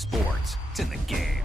Sports, it's in the game.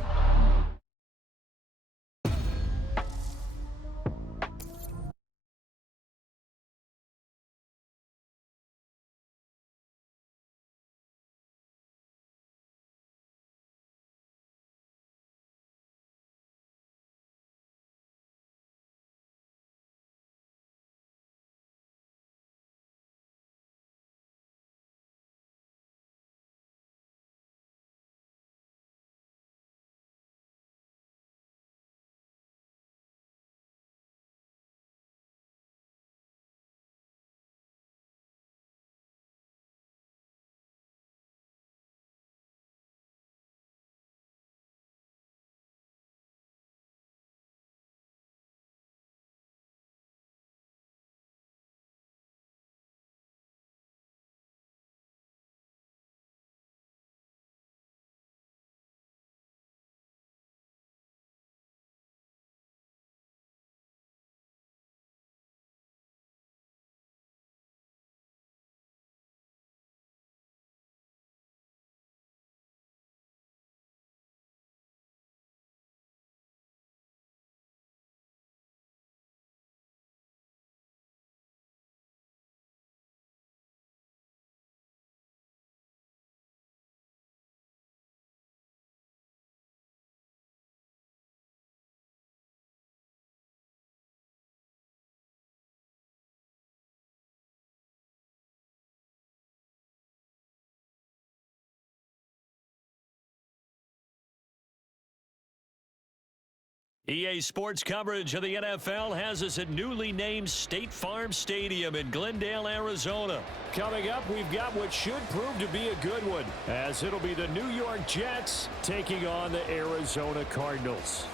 EA Sports coverage of the NFL has us at newly named State Farm Stadium in Glendale, Arizona. Coming up, we've got what should prove to be a good one, as it'll be the New York Jets taking on the Arizona Cardinals.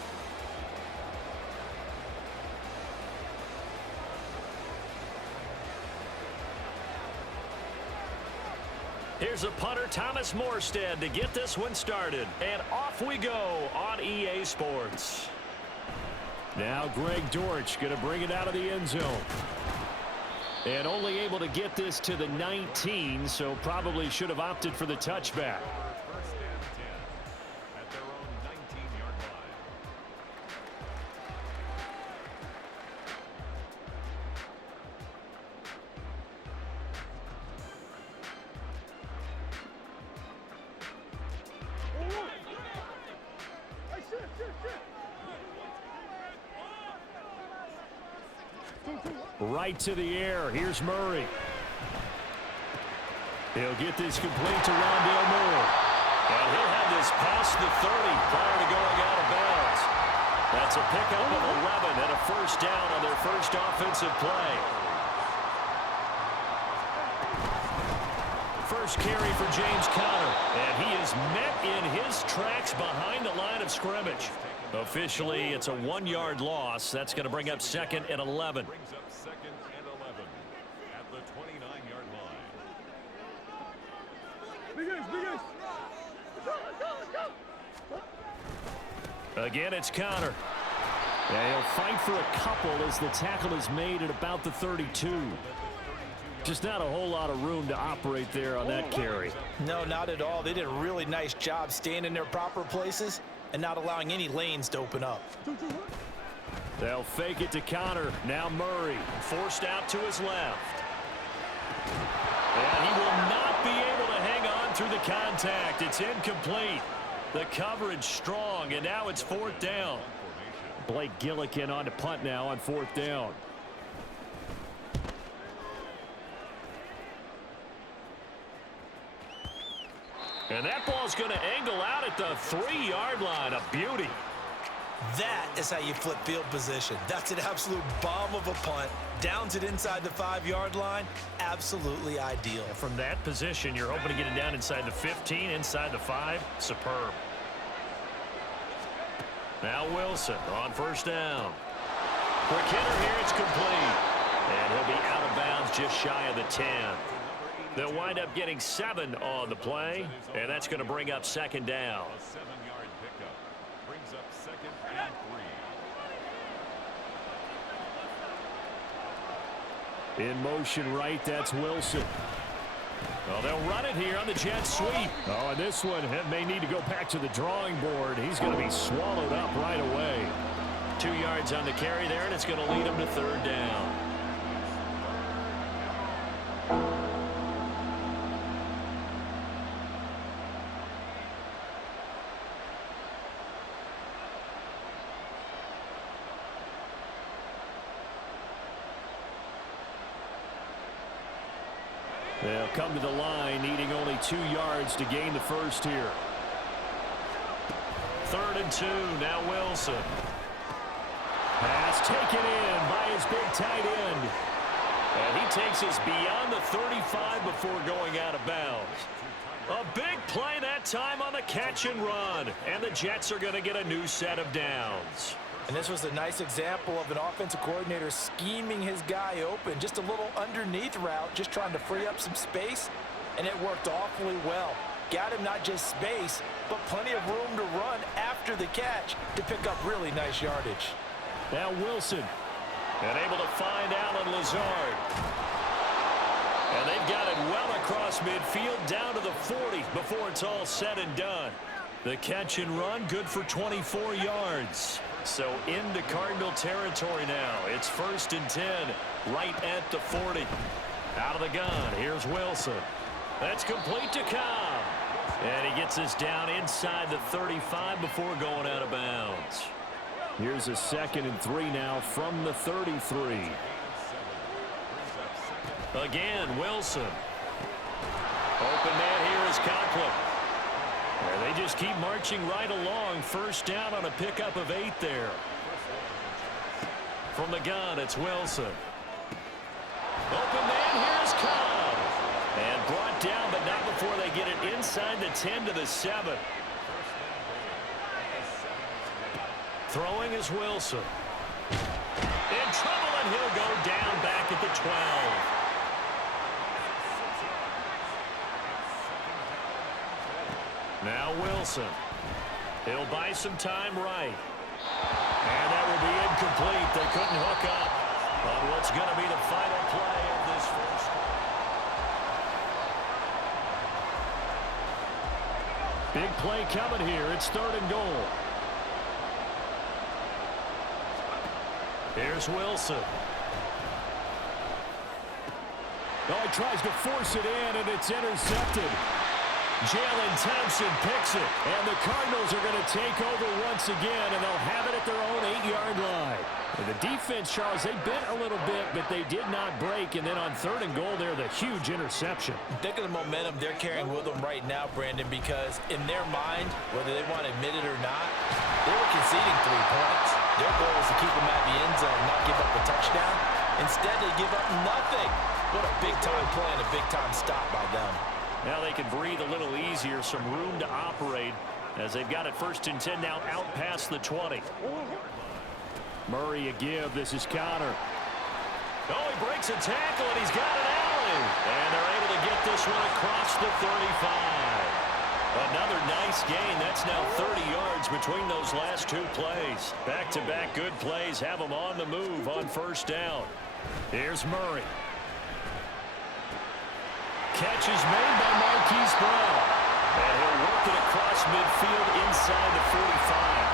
Here's a punter, Thomas Morstead, to get this one started. And off we go on EA Sports. Now Greg Dortch going to bring it out of the end zone. And only able to get this to the 19, so probably should have opted for the touchback. First and 10 at their own 19-yard Right to the air. Here's Murray. He'll get this complete to Rondale Moore. And he'll have this past the 30 prior to going out of bounds. That's a pickup of 11 and a first down on their first offensive play. First carry for James Conner. And he is met in his tracks behind the line of scrimmage. Officially, it's a 1-yard loss. That's going to bring up second and 11. Brings up second and 11 at the 29-yard line. Again, it's Conner. Yeah, he'll fight for a couple as the tackle is made at about the 32. Just not a whole lot of room to operate there on that carry. No, not at all. They did a really nice job staying in their proper places and not allowing any lanes to open up. They'll fake it to Conner. Now Murray forced out to his left. And he will not be able to hang on through the contact. It's incomplete. The coverage strong, and now it's fourth down. Blake Gillikin on to punt now on fourth down. And that ball's going to angle out at the 3-yard line. A beauty. That is how you flip field position. That's an absolute bomb of a punt. Downs it inside the 5-yard line. Absolutely ideal. And from that position, you're hoping to get it down inside the 15, inside the 5. Superb. Now Wilson on first down. For Kenner here, it's complete. And he'll be out of bounds just shy of the 10. They'll wind up getting 7 on the play, and that's going to bring up second down. A 7-yard pickup brings up second and 3. In motion right, that's Wilson. Well, they'll run it here on the jet sweep. Oh, and this one may need to go back to the drawing board. He's going to be swallowed up right away. 2 yards on the carry there, and it's going to lead him to third down. They'll come to the line, needing only 2 yards to gain the first here. 3rd and 2, now Wilson. Pass taken in by his big tight end. And he takes us beyond the 35 before going out of bounds. A big play that time on the catch and run. And the Jets are going to get a new set of downs. And this was a nice example of an offensive coordinator scheming his guy open. Just a little underneath route, just trying to free up some space, and it worked awfully well. Got him not just space, but plenty of room to run after the catch to pick up really nice yardage. Now Wilson, and able to find Alan Lazard. And they've got it well across midfield down to the 40 before it's all said and done. The catch and run, good for 24 yards. So into Cardinal territory now. It's 1st and 10, right at the 40. Out of the gun, here's Wilson. That's complete to Cobb. And he gets us down inside the 35 before going out of bounds. Here's a 2nd and 3 now from the 33. Again, Wilson. Open man here is Conklin. And they just keep marching right along. 1st down on a pickup of 8 there. From the gun, it's Wilson. Open man, here's Cobb. And brought down, but not before they get it inside the 10 to the 7. Throwing is Wilson. In trouble, and he'll go down back at the 12. Now Wilson. He'll buy some time right. And that will be incomplete. They couldn't hook up on what's going to be the final play of this first. Big play coming here. It's 3rd and goal. Here's Wilson. Oh, he tries to force it in, and it's intercepted. Jalen Thompson picks it, and the Cardinals are going to take over once again, and they'll have it at their own 8-yard line. And the defense, Charles, they bent a little bit, but they did not break. And then on 3rd and goal there, the huge interception. Think of the momentum they're carrying with them right now, Brandon, because in their mind, whether they want to admit it or not, they were conceding 3 points. Their goal was to keep them at the end zone, not give up a touchdown. Instead, they give up nothing. What a big-time play and a big-time stop by them. Now they can breathe a little easier, some room to operate as they've got it 1st and 10 now out past the 20. Murray a give. This is Connor. Oh, he breaks a tackle, and he's got an alley. And they're able to get this one across the 35. Another nice gain. That's now 30 yards between those last 2 plays. Back-to-back good plays have them on the move on 1st down. Here's Murray. Catch is made by Marquise Brown. And he'll work it across midfield inside the 45.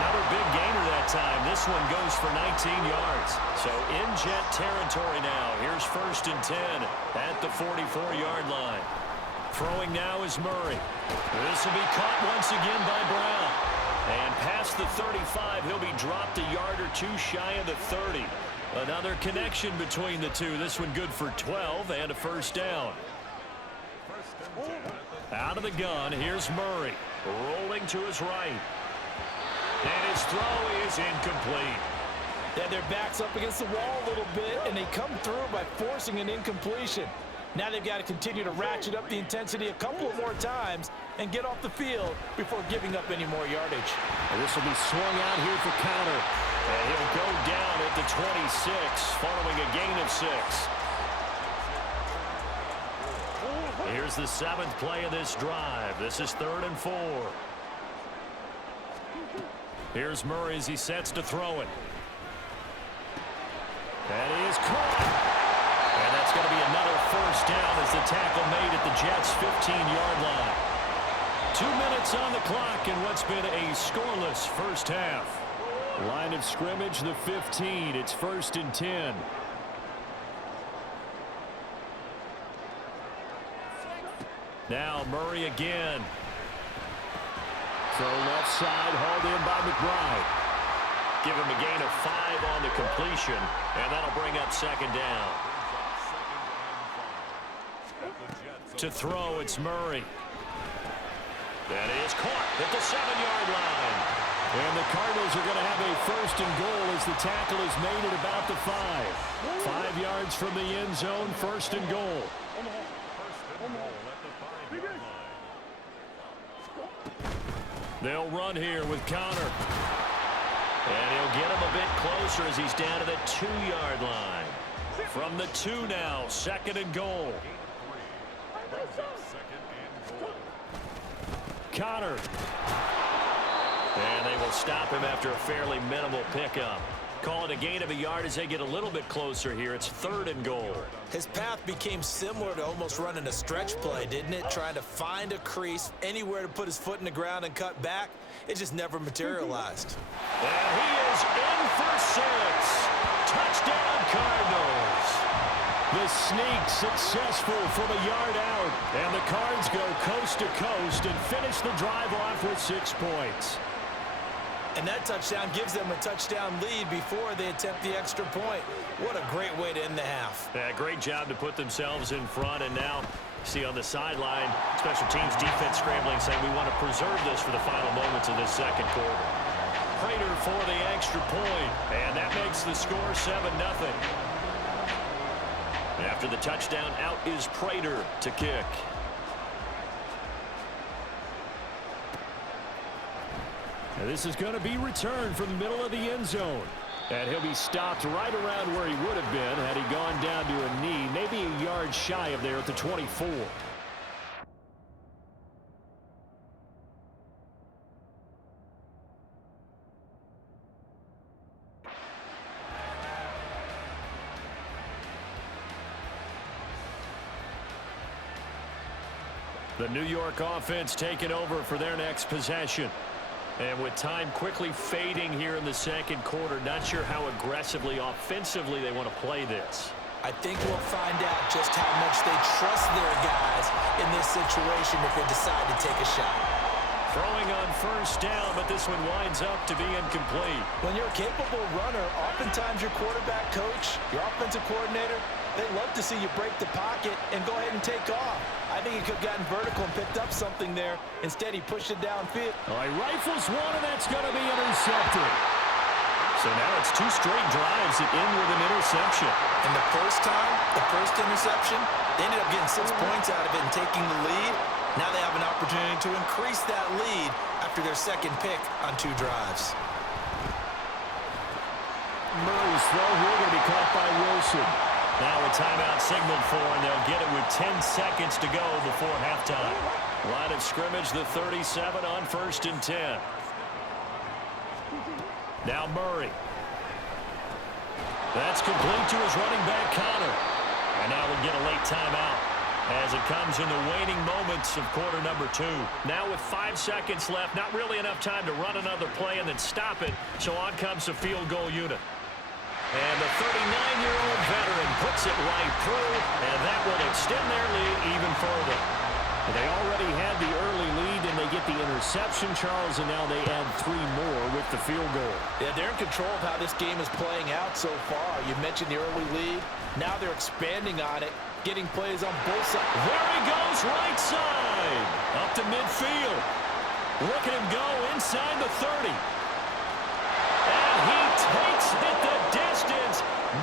Another big gainer that time. This one goes for 19 yards. So in Jet territory now. Here's 1st and 10 at the 44-yard line. Throwing now is Murray. This will be caught once again by Brown. And past the 35, he'll be dropped a yard or 2 shy of the 30. Another connection between the two. This one good for 12 and a 1st down. Out of the gun, here's Murray. Rolling to his right. And his throw is incomplete. They had their backs up against the wall a little bit, and they come through by forcing an incompletion. Now they've got to continue to ratchet up the intensity a couple of more times and get off the field before giving up any more yardage. And this will be swung out here for Connor. And he'll go down at the 26 following a gain of 6. Here's the 7th play of this drive. This is 3rd and 4. Here's Murray as he sets to throw it. That is caught. And that's going to be another 1st down as the tackle made at the Jets' 15-yard line. 2 minutes on the clock in what's been a scoreless first half. Line of scrimmage, the 15. It's 1st and 10. Now Murray again. Throw left side, hauled in by McBride. Give him a gain of 5 on the completion, and that'll bring up 2nd down. To throw, it's Murray. That is caught at the 7-yard line. And the Cardinals are going to have a 1st and goal as the tackle is made at about the 5. 5 yards from the end zone, 1st and goal. They'll run here with Connor. And he'll get him a bit closer as he's down to the 2-yard line. From the 2 now, 2nd and goal. Connor. And they will stop him after a fairly minimal pickup. Call it a gain of a yard as they get a little bit closer here. It's 3rd and goal. His path became similar to almost running a stretch play, didn't it? Trying to find a crease, anywhere to put his foot in the ground and cut back. It just never materialized. And he is in for 6. Touchdown, Cardinals. The sneak successful from a yard out. And the Cards go coast to coast and finish the drive off with 6 points. And that touchdown gives them a touchdown lead before they attempt the extra point. What a great way to end the half. Yeah, great job to put themselves in front. And now, see on the sideline, special teams defense scrambling, saying we want to preserve this for the final moments of this 2nd quarter. Prater for the extra point. And that makes the score 7-0. After the touchdown, out is Prater to kick. And this is going to be returned from the middle of the end zone. And he'll be stopped right around where he would have been had he gone down to a knee, maybe a yard shy of there at the 24. The New York offense taking over for their next possession. And with time quickly fading here in the 2nd quarter, not sure how aggressively, offensively they want to play this. I think we'll find out just how much they trust their guys in this situation if they decide to take a shot. Throwing on 1st down, but this one winds up to be incomplete. When you're a capable runner, oftentimes your quarterback coach, your offensive coordinator, they love to see you break the pocket and go ahead and take off. I think he could have gotten vertical and picked up something there. Instead, he pushed it downfield. All right, rifles one, and that's going to be intercepted. So now it's 2 straight drives that end with an interception. And the first time, the first interception, they ended up getting 6 points out of it and taking the lead. Now they have an opportunity to increase that lead after their 2nd pick on 2 drives. Murray's throw here going to be caught by Wilson. Now a timeout signaled for, and they'll get it with 10 seconds to go before halftime. Line of scrimmage, the 37 on 1st and 10. Now Murray. That's complete to his running back, Connor. And now we'll get a late timeout as it comes in the waning moments of quarter number 2. Now with 5 seconds left, not really enough time to run another play and then stop it, so on comes the field goal unit. And the 39-year-old veteran puts it right through, and that will extend their lead even further. They already had the early lead, and they get the interception, Charles, and now they add 3 more with the field goal. Yeah, they're in control of how this game is playing out so far. You mentioned the early lead. Now they're expanding on it, getting plays on both sides. There he goes, right side, up to midfield. Look at him go inside the 30. And he takes it the distance.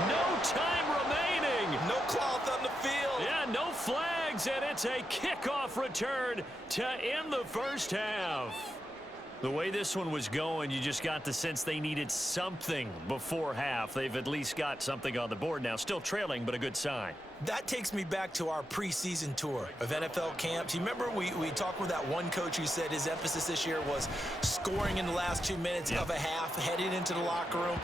No time remaining. No cloth on the field. Yeah, no flags, and it's a kickoff return to end the first half. The way this one was going, you just got the sense they needed something before half. They've at least got something on the board now. Still trailing, but a good sign. That takes me back to our preseason tour of NFL camps. You remember we talked with that one coach who said his emphasis this year was scoring in the last 2 minutes of a half, heading into the locker room.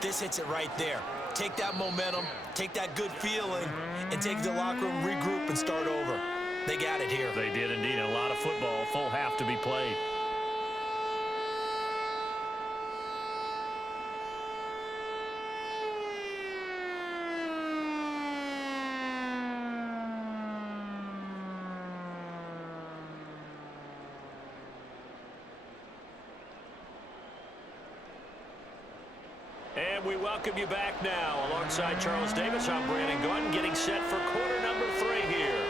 This hits it right there. take that momentum, take that good feeling, and take the locker room, regroup, and start over. They got it here. They did indeed. A lot of football, full half to be played. And we welcome you back now. Alongside Charles Davis, I'm Brandon Gunn, getting set for quarter number 3 here.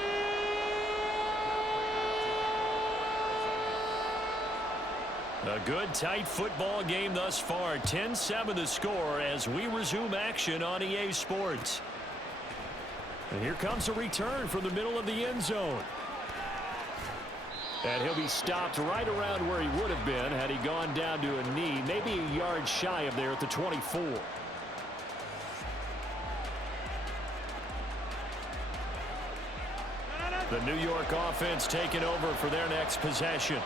A good, tight football game thus far. 10-7 the score as we resume action on EA Sports. And here comes a return from the middle of the end zone. And he'll be stopped right around where he would have been had he gone down to a knee, maybe a yard shy of there at the 24. The New York offense taking over for their next possession.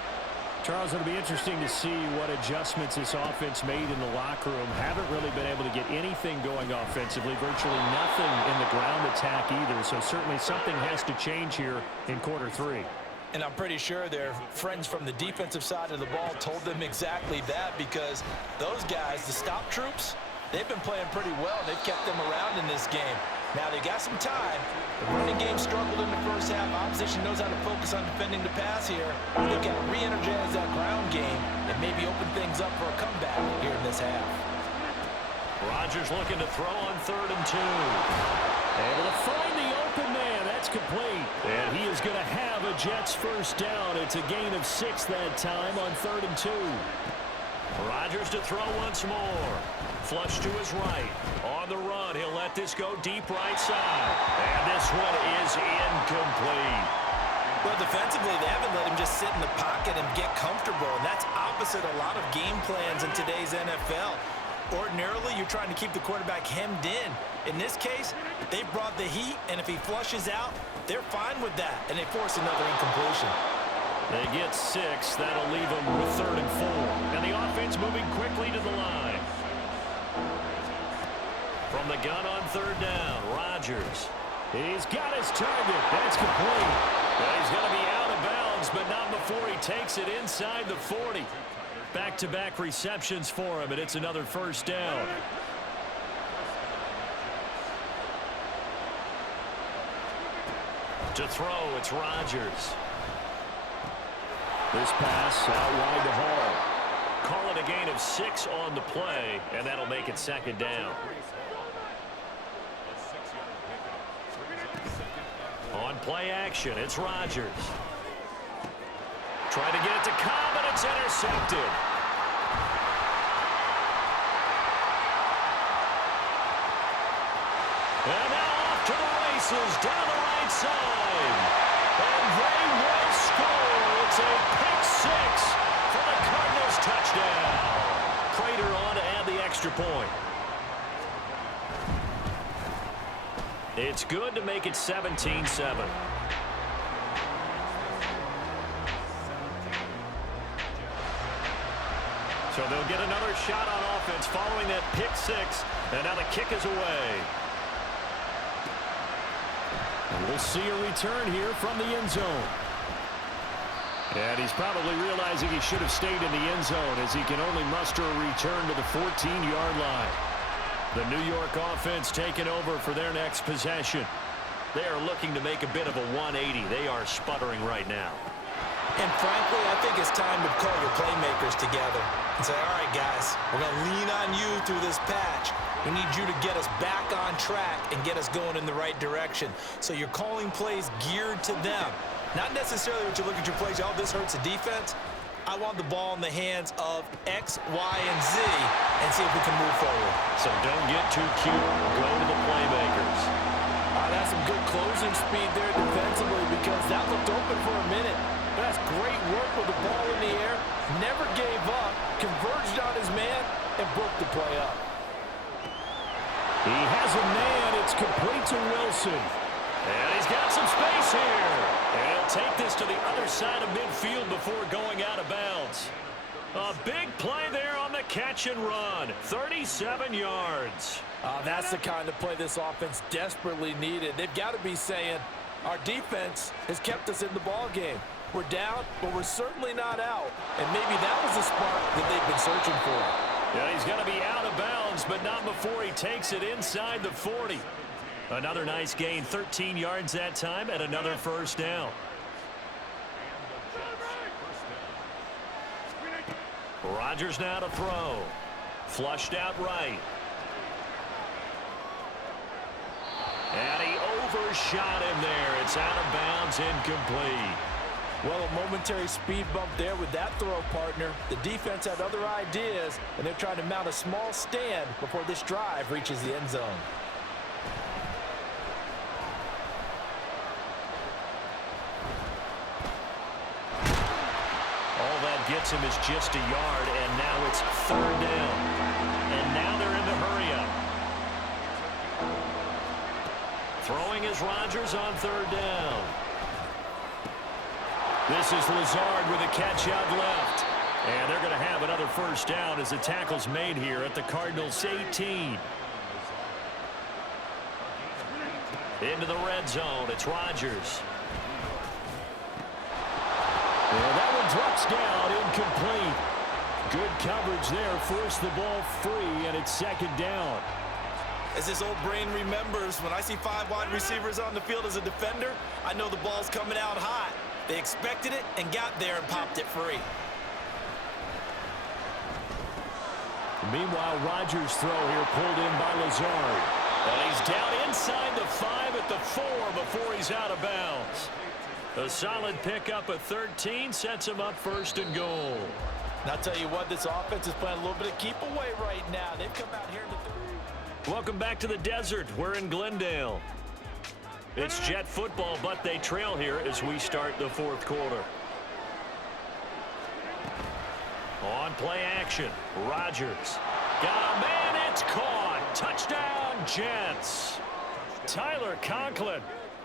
Charles, it'll be interesting to see what adjustments this offense made in the locker room. Haven't really been able to get anything going offensively, virtually nothing in the ground attack either. So certainly something has to change here in quarter 3. And I'm pretty sure their friends from the defensive side of the ball told them exactly that, because those guys, the stop troops, they've been playing pretty well. They've kept them around in this game. Now they got some time. The running game struggled in the first half. Opposition knows how to focus on defending the pass here. They've got to re-energize that ground game and maybe open things up for a comeback here in this half. Rodgers looking to throw on 3rd and 2. Able to find the open man. That's complete. And he is going to have a Jets first down. It's a gain of 6 that time on 3rd and 2. Rodgers to throw once more. Flush to his right. On the run, he'll let this go deep right side. And this one is incomplete. Well, defensively, they haven't let him just sit in the pocket and get comfortable. And that's opposite a lot of game plans in today's NFL. Ordinarily, you're trying to keep the quarterback hemmed in. In this case, they brought the heat, and if he flushes out, they're fine with that, and they force another incompletion. They get 6. That'll leave them with 3rd and 4. And the offense moving quickly to the line. From the gun on 3rd down, Rodgers. He's got his target. That's complete. And he's going to be out of bounds, but not before he takes it inside the 40. Back-to-back receptions for him, and it's another first down. To throw, it's Rodgers. This pass out wide to Hall. Call it a gain of 6 on the play, and that'll make it 2nd down. On play action, it's Rodgers. Trying to get it to Cobb, and it's intercepted. And now off to the races, down the right side. And they will score. It's a pick 6 for the Cardinals touchdown. Prater on to add the extra point. It's good to make it 17-7. So they'll get another shot on offense following that pick 6. And now the kick is away. And we'll see a return here from the end zone. And he's probably realizing he should have stayed in the end zone as he can only muster a return to the 14-yard line. The New York offense taking over for their next possession. They are looking to make a bit of a 180. They are sputtering right now. And frankly, I think it's time to call your playmakers together and say, all right, guys, we're going to lean on you through this patch. We need you to get us back on track and get us going in the right direction. So you're calling plays geared to them. Not necessarily what you look at your plays, oh, this hurts the defense. I want the ball in the hands of X, Y, and Z and see if we can move forward. So don't get too cute. Go to the playmakers. That's some good closing speed there defensively, because that looked open for a minute. That's great work with the ball in the air. Never gave up, converged on his man, and broke the play up. He has a man. It's complete to Wilson. And he's got some space here. And he'll take this to the other side of midfield before going out of bounds. A big play there on the catch and run. 37 yards. That's the kind of play this offense desperately needed. They've got to be saying, our defense has kept us in the ball game. We're down, but we're certainly not out. And maybe that was the spark that they've been searching for. Yeah, he's going to be out of bounds, but not before he takes it inside the 40. Another nice gain, 13 yards that time, and another first down. Rodgers now to throw. Flushed out right. And he overshot him there. It's out of bounds, incomplete. Well, a momentary speed bump there with that throw, partner. The defense had other ideas, and they're trying to mount a small stand before this drive reaches the end zone. All that gets him is just a yard, and now it's third down. And now they're in the hurry-up. Throwing is Rodgers on third down. This is Lazard with a catch out left. And they're going to have another first down as the tackle's made here at the Cardinals' 18. Into the red zone. It's Rodgers. And that one drops down, incomplete. Good coverage there. Forced the ball free, and it's second down. As his old brain remembers, when I see 5 wide receivers on the field as a defender, I know the ball's coming out hot. They expected it and got there and popped it free. Meanwhile, Rodgers' throw here pulled in by Lazard. And he's down inside the 5 at the 4 before he's out of bounds. A solid pickup of 13 sets him up first and goal. And I'll tell you what, this offense is playing a little bit of keep away right now. They've come out here in the third. Welcome back to the desert. We're in Glendale. It's Jet football, but they trail here as we start the fourth quarter. On play action, Rodgers. Got a man, it's caught. Touchdown, Jets. Tyler Conklin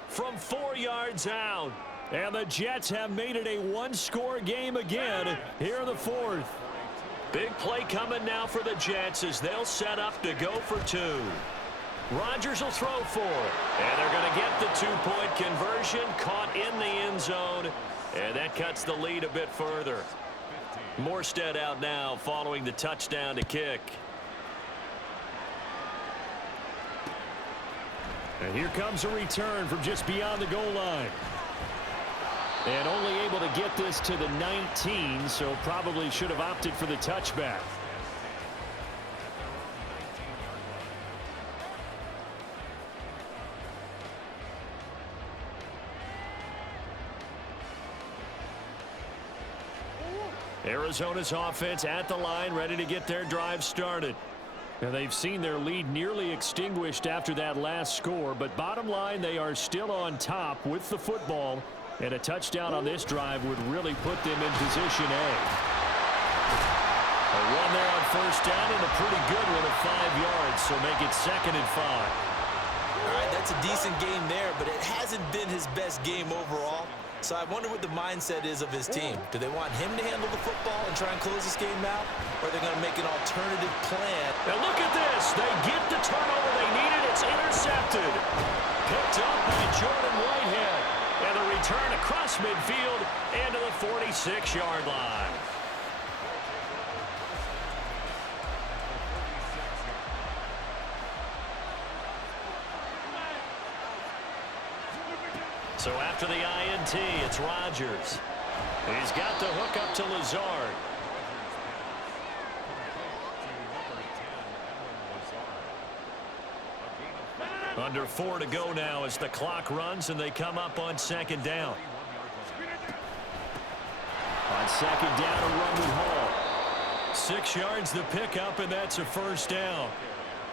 from 4 yards out. And the Jets have made it a one-score game again here in the fourth. Big play coming now for the Jets as they'll set up to go for 2. Rodgers will throw 4. And they're going to get the 2-point conversion, caught in the end zone. And that cuts the lead a bit further. Morstead out now following the touchdown to kick. And here comes a return from just beyond the goal line. And only able to get this to the 19, so probably should have opted for the touchback. Arizona's offense at the line, ready to get their drive started. And they've seen their lead nearly extinguished after that last score, but bottom line, they are still on top with the football, and a touchdown on this drive would really put them in position A. A run there on first down and a pretty good one of 5 yards, so make it 2nd and 5. All right, that's a decent game there, but it hasn't been his best game overall. So I wonder what the mindset is of his team. Do they want him to handle the football and try and close this game out? Or are they going to make an alternative plan? Now look at this. They get the turnover they needed. It's intercepted. Picked up by Jordan Whitehead. And the return across midfield and to the 46-yard line. So after the INT, it's Rodgers. He's got the hook up to Lazard. Under 4 to go now as the clock runs and they come up on 2nd down. On 2nd down, a run with Hall. 6 yards the pickup, and that's a first down.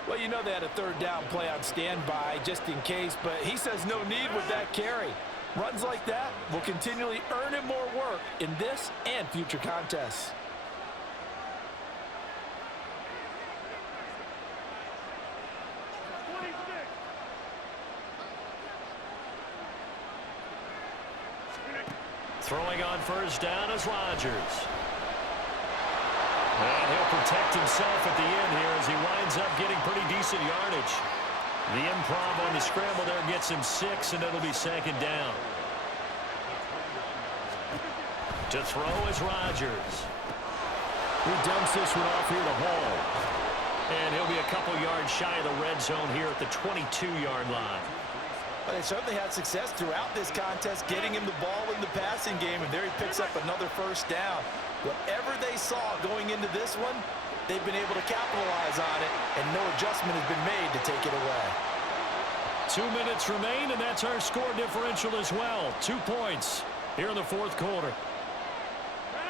Well, you know they had a 3rd down play on standby just in case, but he says no need with that carry. Runs like that will continually earn him more work in this and future contests. Throwing on first down is Rodgers. And he'll protect himself at the end here as he winds up getting pretty decent yardage. The improv on the scramble there gets him 6, and it'll be 2nd down. To throw is Rodgers. He dumps this one off here to Hall. And he'll be a couple yards shy of the red zone here at the 22-yard line. Well, they certainly had success throughout this contest, getting him the ball in the passing game, and there he picks up another 1st down. Whatever they saw going into this one, they've been able to capitalize on it, and no adjustment has been made to take it away. 2 minutes remain, and that's our score differential as well. 2 points here in the 4th quarter.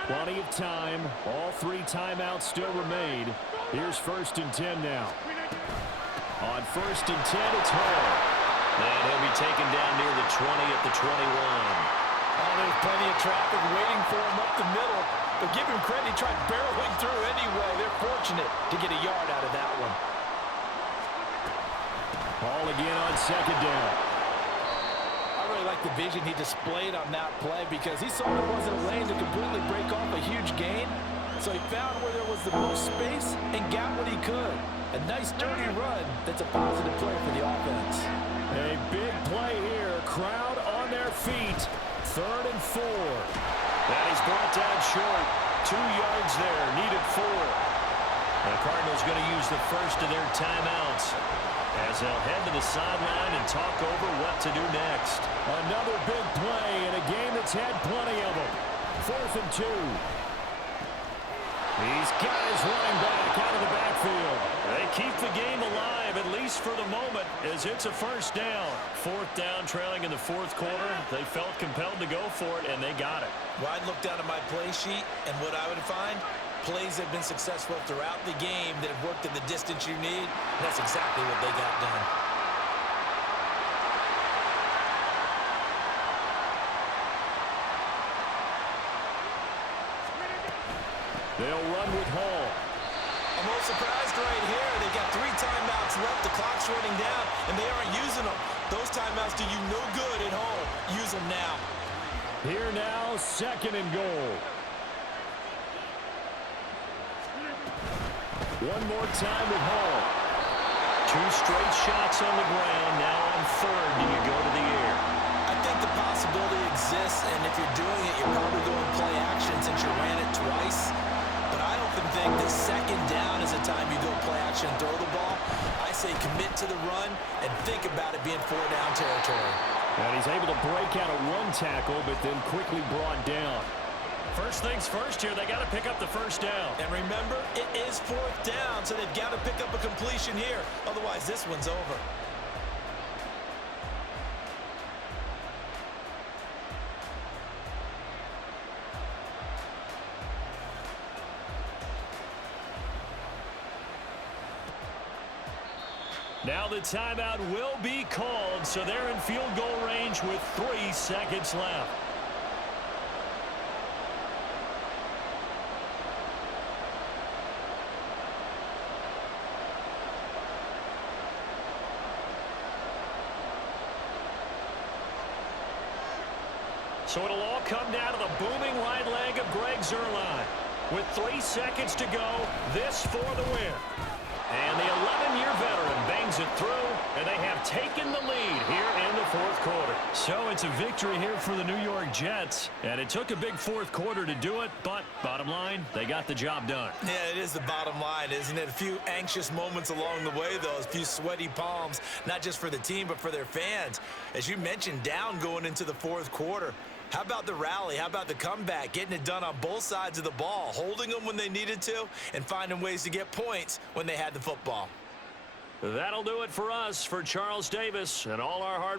Plenty of time. All 3 timeouts still remain. Here's 1st and 10 now. On 1st and 10, it's Hall. And he'll be taken down near the 20 at the 21. Oh, there's plenty of traffic waiting for him up the middle. But give him credit, he tried barreling through anyway. They're fortunate to get a yard out of that one. Hall again on 2nd down. I really like the vision he displayed on that play because he saw there wasn't a lane to completely break off a huge gain. So he found where there was the most space and got what he could. A nice dirty run that's a positive play for the offense. A big play here. Crowd on their feet. 3rd and 4. And he's brought down short. 2 yards there. Needed 4. The Cardinals going to use the first of their timeouts as they'll head to the sideline and talk over what to do next. Another big play in a game that's had plenty of them. 4th and 2. He's got his running back out of the backfield. They keep the game alive, at least for the moment, as it's a 1st down. 4th down, trailing in the 4th quarter. They felt compelled to go for it, and they got it. Well, I'd look down at my play sheet, and what I would find, plays have been successful throughout the game that have worked in the distance you need. And that's exactly what they got done. They'll run with Hall. I'm a little surprised right here. They've got 3 timeouts left. The clock's running down, and they aren't using them. Those timeouts do you no good at home. Use them now. Here now, 2nd and goal. One more time with Hall. 2 straight shots on the ground. Now on 3rd, do you go to the air? I think the possibility exists, and if you're doing it, you're probably going play action since you ran it twice. But I often think that 2nd down is the time you go play action and throw the ball. I say commit to the run and think about it being 4-down territory. And he's able to break out of 1 tackle, but then quickly brought down. First things first here, they got to pick up the 1st down. And remember, it is 4th down, so they've got to pick up a completion here. Otherwise, this one's over. Now the timeout will be called, so they're in field goal range with 3 seconds left. So it'll all come down to the booming right leg of Greg Zuerlein. With 3 seconds to go, this for the win. And the 11-year veteran bangs it through, and they have taken the lead here in the 4th quarter. So it's a victory here for the New York Jets, and it took a big 4th quarter to do it, but bottom line, they got the job done. Yeah, it is the bottom line, isn't it? A few anxious moments along the way, though, a few sweaty palms, not just for the team, but for their fans. As you mentioned, down going into the 4th quarter. How about the rally? How about the comeback? Getting it done on both sides of the ball, holding them when they needed to, and finding ways to get points when they had the football. That'll do it for us. For Charles Davis and all our hard work.